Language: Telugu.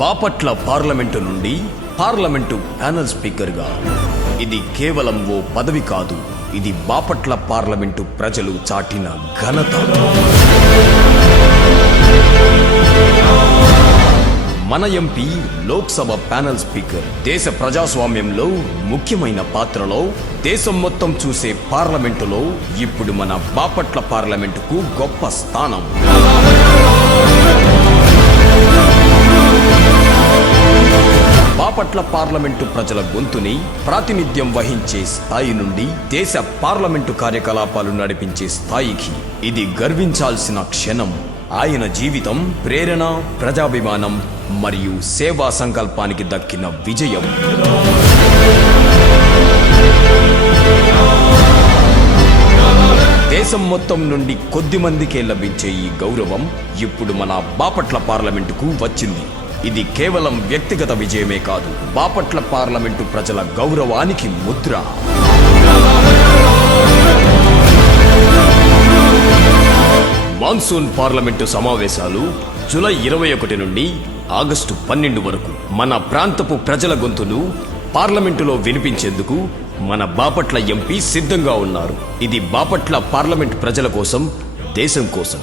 బాపట్ల పార్లమెంటు నుండి పార్లమెంటు ప్యానల్ స్పీకర్గా. ఇది కేవలం ఓ పదవి కాదు ఇది బాపట్ల పార్లమెంటు ప్రజలు చాటిన ఘనత. మన ఎంపీ లోక్సభ ప్యానల్ స్పీకర్ దేశ ప్రజాస్వామ్యంలో ముఖ్యమైన పాత్రలో దేశం మొత్తం చూసే పార్లమెంటులో ఇప్పుడు మన బాపట్ల పార్లమెంటుకు గొప్ప స్థానం. బాపట్ల పార్లమెంటు ప్రజల గొంతుని ప్రాతినిధ్యం వహించే స్థాయి నుండి దేశ పార్లమెంటు కార్యకలాపాలు నడిపించే స్థాయికి ఇది గర్వించాల్సిన క్షణం. ఆయన జీవితం ప్రేరణ ప్రజాభిమానం మరియు సేవా సంకల్పానికి దక్కిన విజయం. దేశం మొత్తం నుండి కొద్ది మందికే లభించే ఈ గౌరవం ఇప్పుడు మన బాపట్ల పార్లమెంటుకు వచ్చింది. ఇది కేవలం వ్యక్తిగత విజయమే కాదు బాపట్ల పార్లమెంటు ప్రజల గౌరవానికి ముద్ర. మాన్సూన్ పార్లమెంటు సమావేశాలు జూలై ఇరవై ఒకటి నుండి ఆగస్టు పన్నెండు వరకు. మన ప్రాంతపు ప్రజల గొంతులు పార్లమెంటులో వినిపించేందుకు మన బాపట్ల ఎంపీ సిద్ధంగా ఉన్నారు. ఇది బాపట్ల పార్లమెంట్ ప్రజల కోసం దేశం కోసం.